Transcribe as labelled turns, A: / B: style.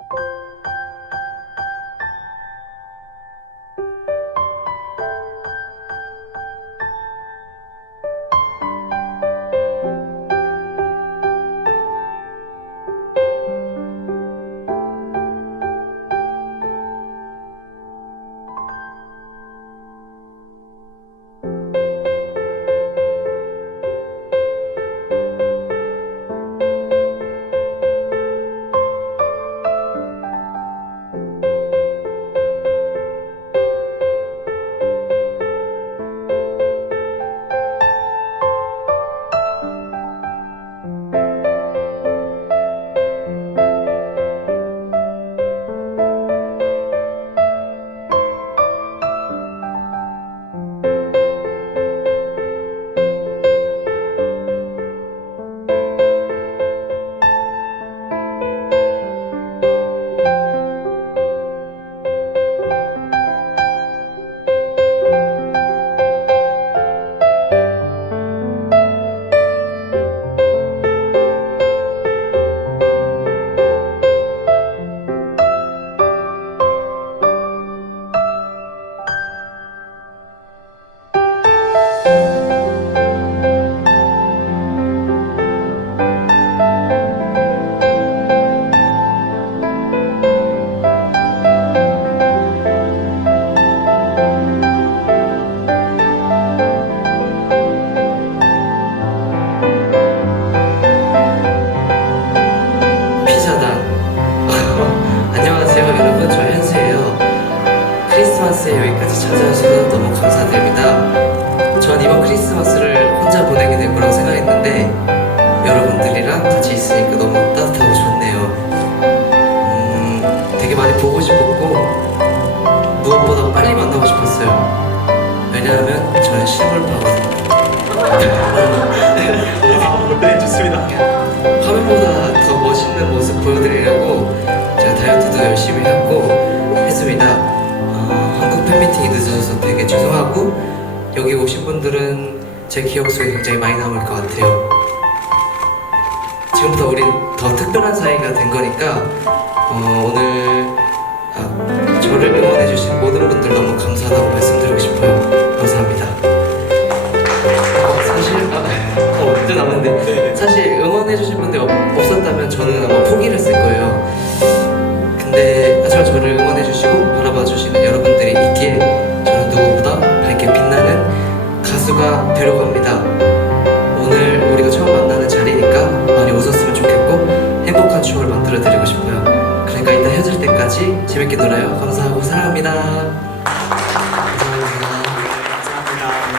A: thank you 찾아주셔서 너무 감사드립니다. 전 이번 크리스마스를 혼자 보내게 될 거라고 생각했는데 여러분들이랑 같이 있으니까 너무 따뜻하고 좋네요. 음, 되게 많이 보고 싶었고 무엇보다 빨리 만나고 싶었어요. 왜냐하면 저는 실물파거든요.
B: 네, 좋습니다.
A: 화면보다 더 멋있는 모습 보여드리려고 제가 다이어트도 열심히 했고 했습니다. 늦어져서 되게 죄송하고 여기 오신 분들은 제 기억 속에 굉장히 많이 남을 것 같아요. 지금부터 우린 더 특별한 사이가 된 거니까 어, 오늘 아, 저를 응원해주신 모든 분들 너무 감사하다고 말씀드리고 싶어요. 감사합니다. 어, 사실 아, 어, 또 남았는데
B: 네.
A: 사실 응원해주신 분들 없, 없었다면 저는 아마 포기를 했을 거예요. 같이 재밌게 놀아요. 감사하고 사랑합니다.